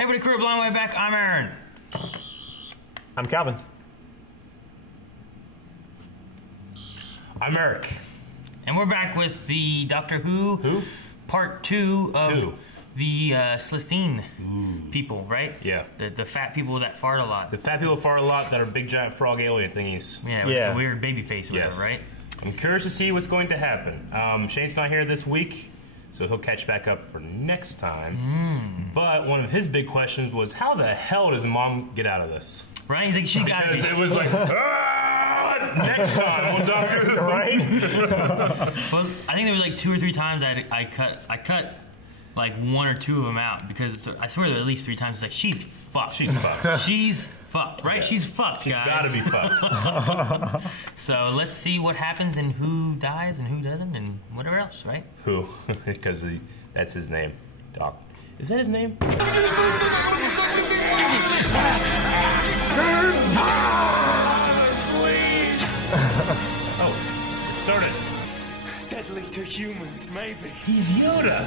Hey, everybody, crew, Blind Way back. I'm Aaron. I'm Calvin. I'm Eric. And we're back with the Doctor Who? Part 2 of the Slitheen people, right? Yeah. The fat people that fart a lot. The fat people fart a lot that are big giant frog alien thingies. Yeah, with the weird baby face or whatever, right? I'm curious to see what's going to happen. Shane's not here this week, so he'll catch back up for next time. But one of his big questions was, how the hell does Mom get out of this? Right? He's like, she's got to be. It was like, next time on Doctor Who. Right? Well, I think there was like 2 or 3 times I cut like 1 or 2 of them out because I swear there were at least 3 times it's like, she's fucked. She's fucked. She's fucked, right? Yeah. She's fucked, guys. She's gotta be fucked. So let's see what happens and who dies and who doesn't and whatever else, right? Who? Because that's his name. Doc. Is that his name? Oh, it started. Deadly to humans, maybe. He's Yoda.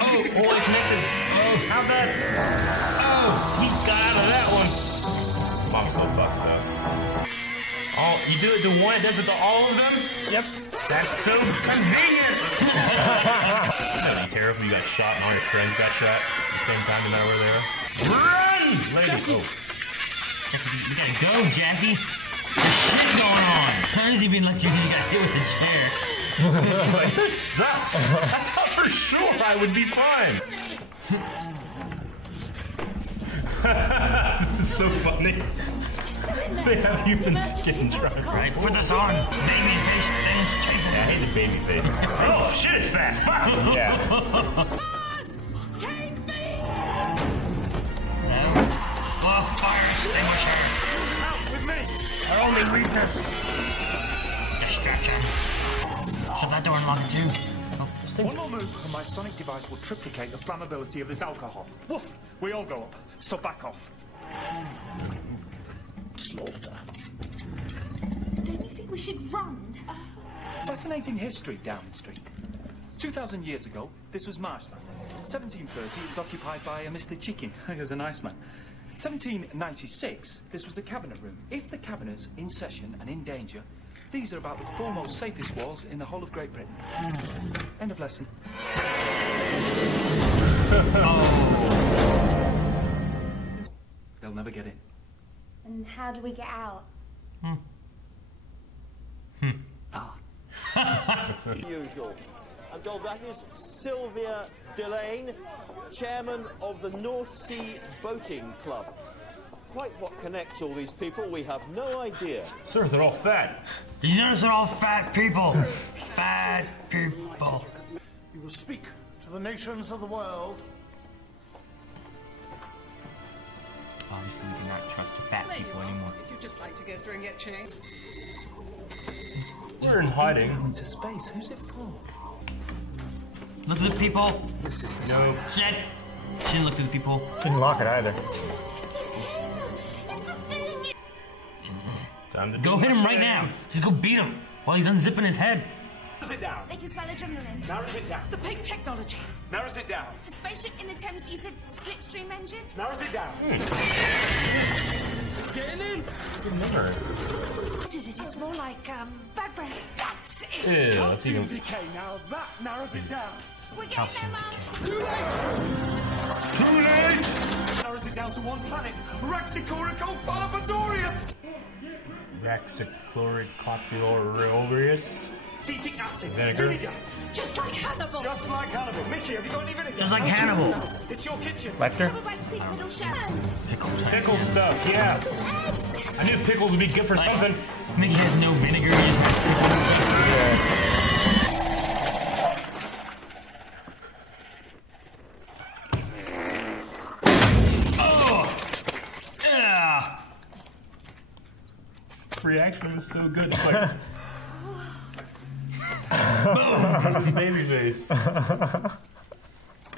Oh, it connected. Oh, how bad? Oh, he got out of that one. Mom's so fucked up. Oh, you do it to one, it does it to all of them? Yep. That's so convenient. You don't care if you got shot and all your friends got shot at the same time, no matter where they are. Run! Lady. Oh. You gotta go, Jackie. There's shit going on. How does he even let you got hit with a chair? Like, this sucks. I thought for sure I would be fine. It's so funny. They have human skin trying. Right, put this on. Baby face things chasing. Yeah, I hate the baby face. Oh, shit, it's fast. Yeah. Fast! Take me! No. Oh, fire extinguisher. Out with me! Our only weakness. Distractions. Shut that door and lock it too. Oh, One more move and my sonic device will triplicate the flammability of this alcohol. Woof! We all go up, so back off. Don't you think we should run? Fascinating history down the street. 2,000 years ago, this was marshland. 1730, it was occupied by a Mr. Chicken. He was a nice man. 1796, this was the cabinet room. If the cabinet's in session and in danger, these are about the 4 most safest walls in the whole of Great Britain. End of lesson. They'll never get in. And how do we get out? Usual. And that is Sylvia Delane, chairman of the North Sea Boating Club. Quite what connects all these people, we have no idea. Sir, they're all fat. Did you notice they're all fat people? Fat people. You will speak to the nations of the world. Obviously, we cannot trust fat people anymore. If you'd just like to go through and get changed. We're in hiding. Into space, who's it for? Look at the people. No. Shit. She didn't look at the people. Didn't lock it either. Time to Go hit him right now. Just go beat him while he's unzipping his head. Narrows it down. They can spell adrenaline. Narrows it down. The peak technology. Narrows it down. The spaceship in the Thames, you said slipstream engine? Narrows it down. Getting in. What is it? It's more like, bad breath. That's it. Yeah, let's see Calcium them. decay. Now that narrows it down. We're getting there, Mum. Too late! Narrows it down to 1 planet. Raxicoricophalapatorius. Raxichloricophiloreus. Acetic acid. Vinegar. Just like Hannibal. Just like Hannibal. Mickey, have you got any vinegar? Just like Hannibal. It's your kitchen. Lecter? Have a back seat, middle shelf. Pickle stuff, yeah. I knew pickles would be good for something. Mickey has no vinegar. Oh! Yeah! Reaction was so good. It's like, boom! Baby face.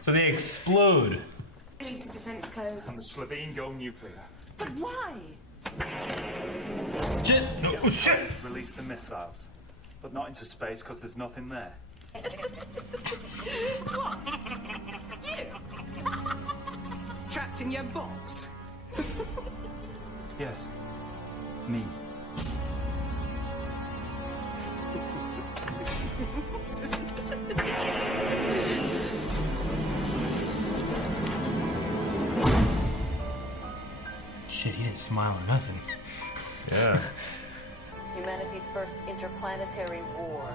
So they explode. Release the defense codes. And the Slitheen go nuclear. But why? Shit! No, oh, shit! Release the missiles. But not into space, because there's nothing there. your box? Yes. Me. Shit, he didn't smile or nothing. Yeah. Humanity's first interplanetary war.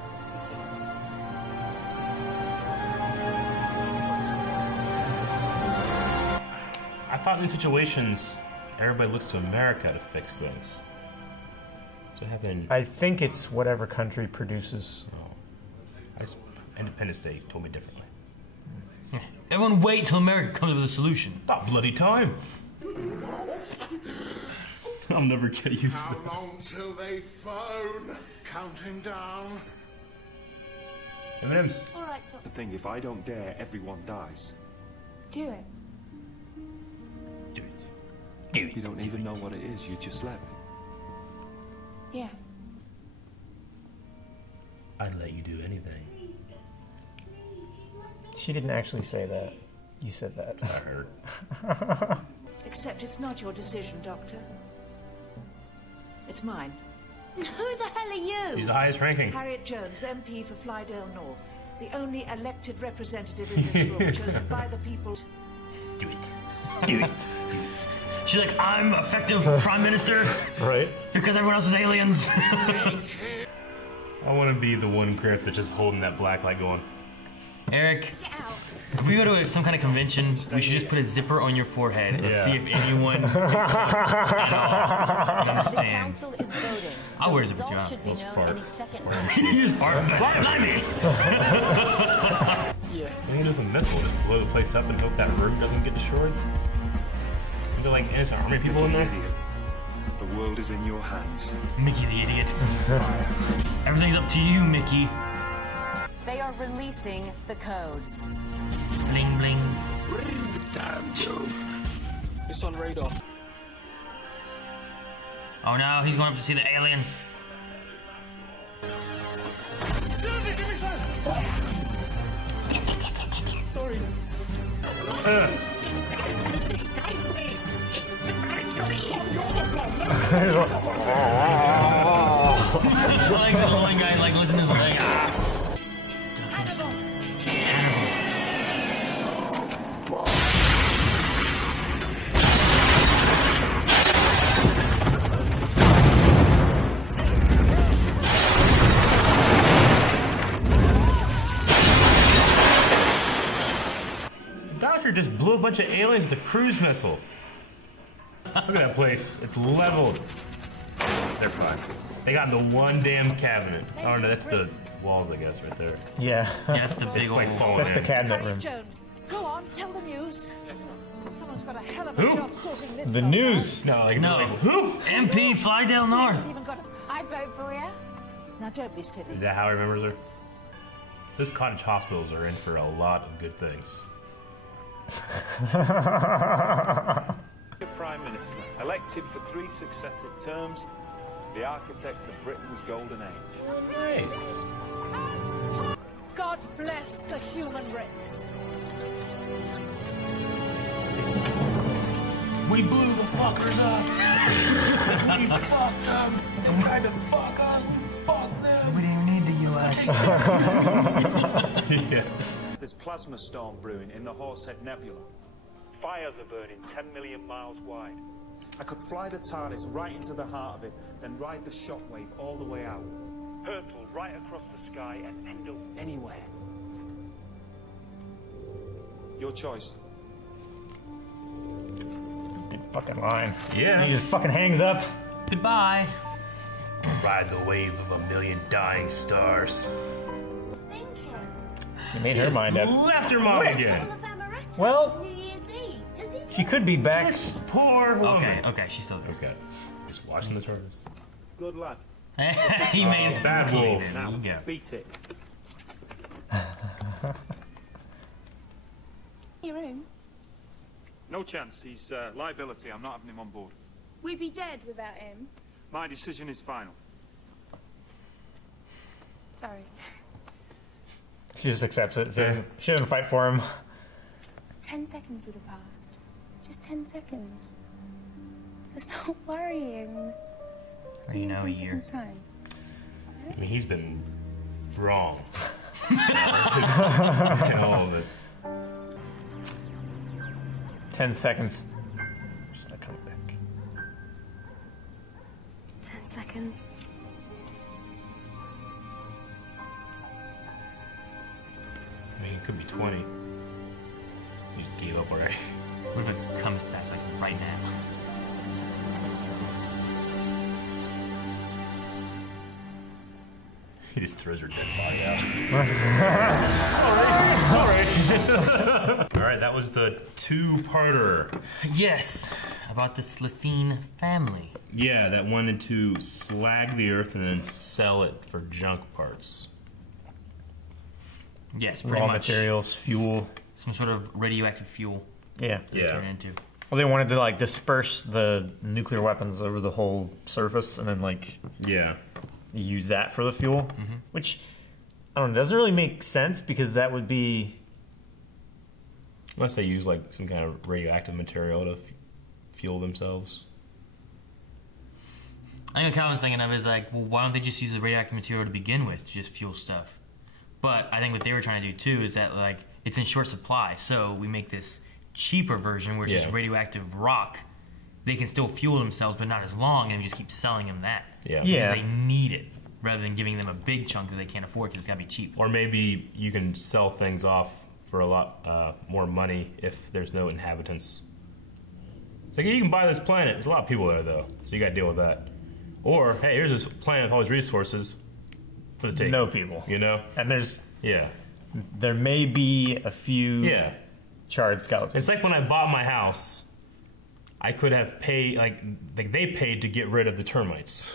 I thought in these situations, everybody looks to America to fix things. So having... I think it's whatever country produces. Independence Day told me differently. Everyone wait till America comes up with a solution. About bloody time. I'll never get used to How that. long till they phone? Counting down. M&M's. All right, so The thing, if I don't dare, everyone dies. do it. Do it. Do it. You don't even know what it is, you just let me. Yeah. I'd let you do anything. She didn't actually say that. You said that. I heard. Except it's not your decision, Doctor. It's mine. Who the hell are you? She's the highest ranking. Harriet Jones, MP for Flydale North. The only elected representative in this room chosen by the people. Do it. Do it. She's like, I'm effective prime minister Right? because everyone else is aliens. I want to be the one grip that's just holding that black light going. Eric, Get out. if we go to some kind of convention, we should just put a zipper on your forehead and Yeah. see if anyone picks up at all. The Understands. council is voting. I'll wear a The zipper result too. should be known fart. any second. You just fart. Blimey. You can do with a missile, just blow the place up and hope that room doesn't get destroyed. And they're like innocent army people in there. The world is in your hands. Mickey the idiot. Everything's up to you, Mickey. They are releasing the codes. Bling bling. It's on radar. Oh no, he's going up to see the aliens. Sorry. Like the one guy like looks in his leg. Ah. Doctor just blew a bunch of aliens with a cruise missile. Look at that place. It's leveled. They're fine. They got the one damn cabinet. Oh no, that's the walls, I guess, right there. Yeah. Yeah, that's the big It's old. like falling That's the in. cabinet Harriet room. Jones, go on, tell the news. Someone's got a hell of a Who? job sorting this The stuff news. No, like, No. like who? MP Flydale North. out. Even got a... I'd vote for you. Now don't be silly. Is that how he remembers her? Those cottage hospitals are in for a lot of good things. Prime Minister, elected for 3 successive terms, the architect of Britain's golden age. Nice. God bless the human race. We blew the fuckers up. We fucked them. They tried to fuck us. We fucked them. We didn't even need the U.S. Yeah. There's plasma storm brewing in the Horsehead Nebula. Fires are burning 10 million miles wide. I could fly the TARDIS right into the heart of it, then ride the shockwave all the way out. Hurtle right across the sky and end up anywhere. Your choice. Big fucking line. Yeah. He just fucking hangs up. Goodbye. Ride the wave of a million dying stars. He made her mind up. Left her mom again. Well, New Year's Eve. Does it? she could be back. This poor woman. Okay, she's still there. Okay. Just watching the TARDIS. Good lad. He made it. Bad wolf. There you go. Beat it. Your room. No chance. He's liability. I'm not having him on board. We'd be dead without him. My decision is final. Sorry. She just accepts it. So she doesn't fight for him. 10 seconds would have passed. just 10 seconds. So stop worrying. See you in know, 10 a year. seconds time. I mean, he's been wrong. In all of it. 10 seconds. Just not coming back. 10 seconds. I mean, it could be 20. You just gave up already. What if it comes back like right now? He just throws her dead body out. Sorry. All right, that was the two-parter. Yes, about the Slitheen family. Yeah, that wanted to slag the Earth and then sell it for junk parts. Yes, pretty Raw much. materials, fuel. Some sort of radioactive fuel. Yeah. to turn into. Well, they wanted to like disperse the nuclear weapons over the whole surface and then like use that for the fuel, which I don't know, doesn't really make sense because that would be unless they use like some kind of radioactive material to fuel themselves. I know Calvin's thinking of is like, well, why don't they just use the radioactive material to begin with to just fuel stuff? But I think what they were trying to do too is that like it's in short supply, so we make this cheaper version where it's just radioactive rock. They can still fuel themselves, but not as long, and we just keep selling them that. Because they need it, rather than giving them a big chunk that they can't afford because it's got to be cheap. Or maybe you can sell things off for a lot more money if there's no inhabitants. It's like, you can buy this planet. There's a lot of people there, though, so you got to deal with that. Or, hey, here's this planet with all these resources for the take. no people, you know? And there's Yeah. there may be a few charred skeletons. It's like when I bought my house, I could have paid, like they paid to get rid of the termites.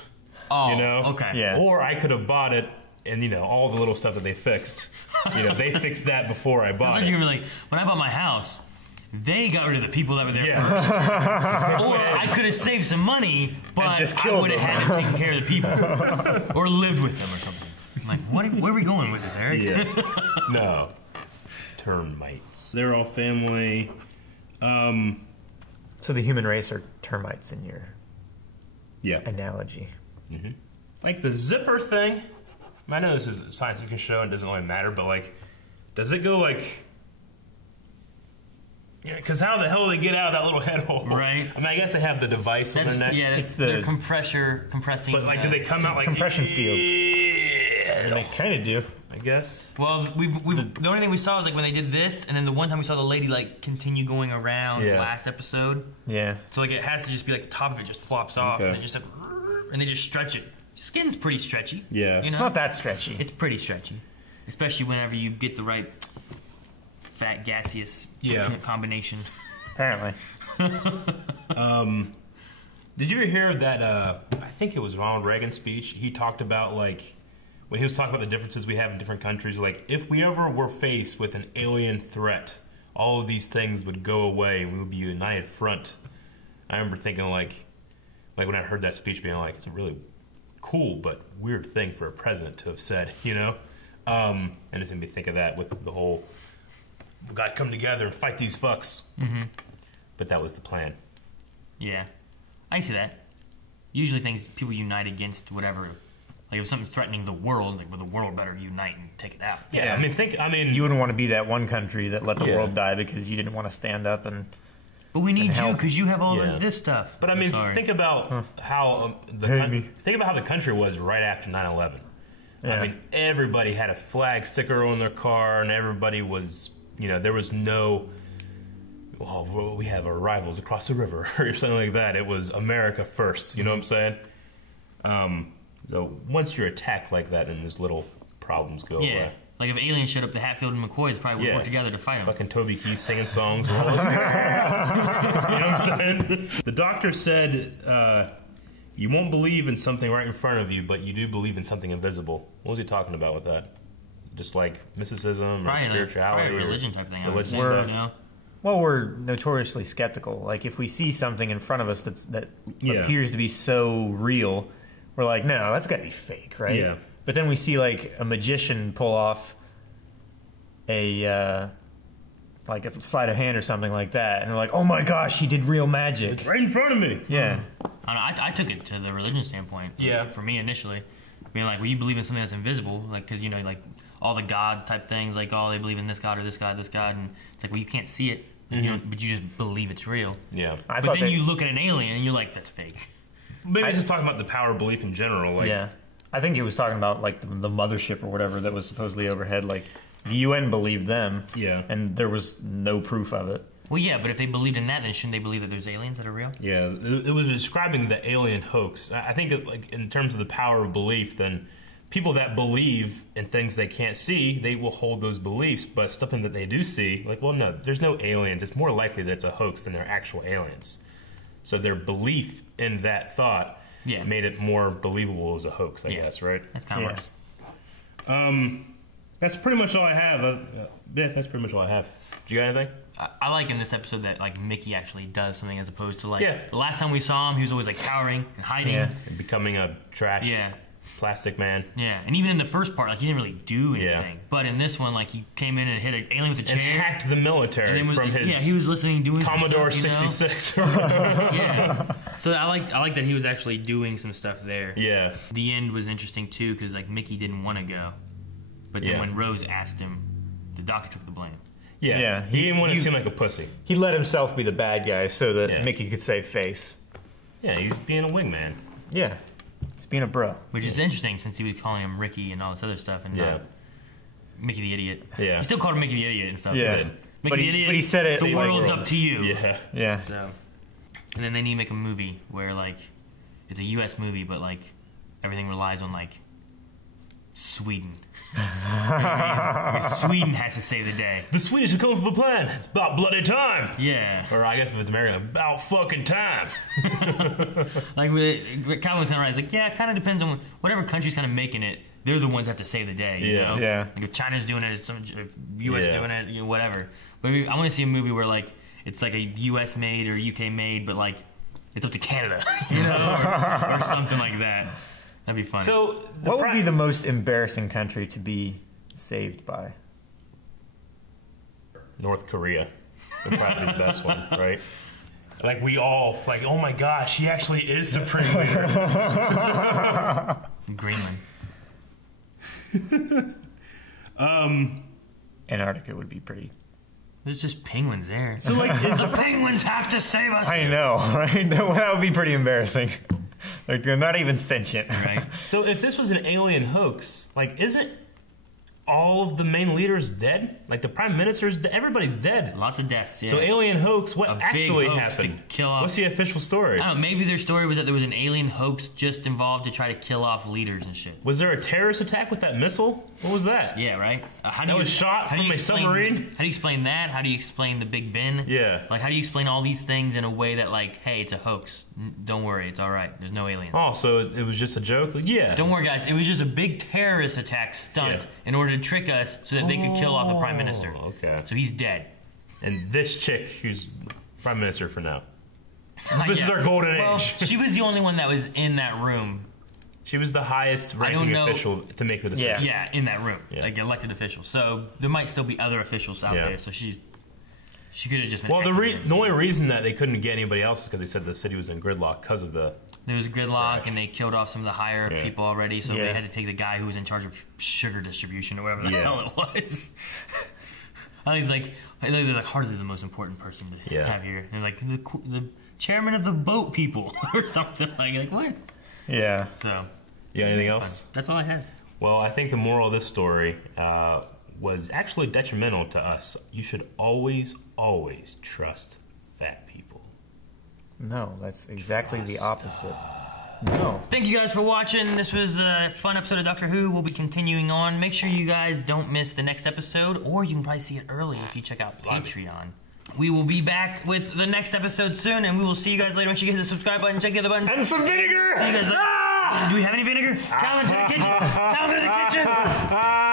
Oh, you know? okay. Yeah. Or I could have bought it and, you know, all the little stuff that they fixed. You know, they fixed that before I bought it. You were like, when I bought my house, they got rid of the people that were there first. Or I could have saved some money, but just I killed would have them. had to take care of the people. Or lived with them or something. I'm like, where are we going with this, Eric? Yeah. No. Termites. They're all family. So the human race are termites in your analogy. Like the zipper thing. I know this is a science fiction show and it doesn't really matter, but like, does it go like... Yeah, because how the hell do they get out of that little head hole? Right. I mean, I guess they have the device on their neck. Yeah, It's they're the- compressing. But like, do they come out like... compression fields. Yeah. And they kind of do. I guess. Well, the only thing we saw was like when they did this, and then the one time we saw the lady like continue going around last episode. Yeah. So like it has to just be like the top of it just flops off, and it just like, and they just stretch it. Skin's pretty stretchy. Yeah. You know? It's not that stretchy. It's pretty stretchy, especially whenever you get the right fat gaseous combination. Apparently. Did you ever hear that, I think it was Ronald Reagan's speech, he talked about, like, when he was talking about the differences we have in different countries, like, if we ever were faced with an alien threat, all of these things would go away and we would be a united front. I remember thinking, like when I heard that speech, being like, it's a really cool but weird thing for a president to have said, you know? And it's made me think of that with the whole, we gotta come together and fight these fucks. But that was the plan. Yeah, I see that. Usually people unite against whatever. Like if something's threatening the world, like, well, the world better unite and take it out. Yeah, I mean, you wouldn't want to be that one country that let the world die because you didn't want to stand up and. But we need you because you have all Yeah. this stuff. But I mean, think about how think about how the country was right after 9/11. Yeah. I mean, everybody had a flag sticker on their car, and everybody was, you know, there was no, well, we have our rivals across the river or something like that. It was America first. You know what I'm saying? So once you're attacked like that, and those little problems go away. Like if aliens showed up to Hatfield and McCoy's, probably would work together to fight them. Fucking Toby Keith singing songs. You know what I'm saying? The doctor said, you won't believe in something right in front of you, but you do believe in something invisible. What was he talking about with that? Just like mysticism or spirituality? Probably a religion type thing. Religion stuff, stuff. you know? Well, we're notoriously skeptical. Like if we see something in front of us that appears to be so real, we're like, no, that's got to be fake, right? Yeah. But then we see like a magician pull off a like a sleight of hand or something like that, and they're like, "Oh my gosh, he did real magic! It's right in front of me." Yeah. I took it to the religion standpoint. Yeah. For me initially, being like, well, you believe in something that's invisible, like because you know, like all the God type things, like oh, they believe in this God or this God, and it's like, well, you can't see it, but you just believe it's real. Yeah. But then you look at an alien and you're like, that's fake. Maybe just talking about the power of belief in general. Like, yeah. I think he was talking about like the mothership or whatever that was supposedly overhead. Like the UN believed them, and there was no proof of it. Well, yeah, but if they believed in that, then shouldn't they believe that there's aliens that are real? Yeah, it was describing the alien hoax. I think like in terms of the power of belief, then people that believe in things they can't see, they will hold those beliefs. But something that they do see, like, well, no, there's no aliens. It's more likely that it's a hoax than there are actual aliens. So their belief in that thought made it more believable as a hoax, I guess, right? That's kind of worse. That's pretty much all I have. That's pretty much all I have. Do you got anything? I like in this episode that like Mickey actually does something as opposed to like the last time we saw him, he was always like cowering and hiding, and becoming a trash plastic man. Yeah, and even in the first part, like he didn't really do anything. But in this one, like he came in and hit an alien with a chair, and hacked the military from his he was listening, doing Commodore some stuff, 66. Yeah, so I like that he was actually doing some stuff there. Yeah, the end was interesting too because like Mickey didn't want to go, but then when Rose asked him, the doctor took the blame. Yeah, he didn't want to seem like a pussy. He let himself be the bad guy so that Mickey could save face. Yeah, he's being a wingman. Yeah, he's being a bro. Which is interesting since he was calling him Ricky and all this other stuff, and not Mickey the Idiot. Yeah, he still called him Mickey the Idiot and stuff. Yeah, Mickey the Idiot. But he said it. The world's up to you. Yeah, yeah. So, and then they need to make a movie where like it's a U.S. movie, but like everything relies on like Sweden. Sweden has to save the day. The Swedish are coming for the plan. It's about bloody time. Yeah. Or I guess if it's American, about fucking time. Like Calvin's kind of right. It's like, yeah, it kind of depends on whatever country's kind of making it. They're the ones that have to save the day. You know? Yeah. Like if China's doing it, some U.S. doing it, you know, whatever. But I want to see a movie where like it's like a U.S. made or UK made, but like it's up to Canada, you know, or something like that. That'd be fun. So, what would be the most embarrassing country to be saved by? North Korea. Would probably be the best one, right? Like we all, like, oh my gosh, he actually is supreme leader. Greenland. Antarctica would be pretty. There's just penguins there. So like, the penguins have to save us. I know, right? That would be pretty embarrassing. Like they're not even sentient, right? So if this was an alien hoax, like, isn't all of the main leaders dead? Like the prime minister's dead. Everybody's dead. Lots of deaths. Yeah. So alien hoax. What actually happened? To kill off. What's the official story? I don't know. Maybe their story was that there was an alien hoax just involved to try to kill off leaders and shit. Was there a terrorist attack with that missile? What was that? Yeah, right. That was shot from a submarine. How do you explain that? How do you explain the Big Ben? Yeah. Like, how do you explain all these things in a way that, like, hey, it's a hoax. Don't worry, it's all right. There's no aliens. Oh, so it was just a joke? Like, yeah. Don't worry, guys. It was just a big terrorist attack stunt in order to trick us so that they could kill off the prime minister. Okay. So he's dead. And this chick, who's prime minister for now. This is our golden age. She was the only one that was in that room. She was the highest ranking official to make the decision. Yeah, in that room. Yeah. Like elected official. So there might still be other officials out there. So she could have just been. Well, the only reason that they couldn't get anybody else is because they said the city was in gridlock because of the. There was gridlock, and they killed off some of the higher people already, so they had to take the guy who was in charge of sugar distribution or whatever the hell it was. I think he's like hardly the most important person to have here, and like the chairman of the boat people or something like what? Yeah. So. Yeah. Anything else? That's all I had. Well, I think the moral of this story was actually detrimental to us. You should always, always trust fat people. No, that's exactly the opposite. No. Thank you guys for watching. This was a fun episode of Doctor Who. We'll be continuing on. Make sure you guys don't miss the next episode, or you can probably see it early if you check out Patreon. We will be back with the next episode soon, and we will see you guys later. Make sure you hit the subscribe button, check the other buttons. And some vinegar! See you guys later. Do we have any vinegar? Calvin, to the kitchen! Calvin, to the kitchen!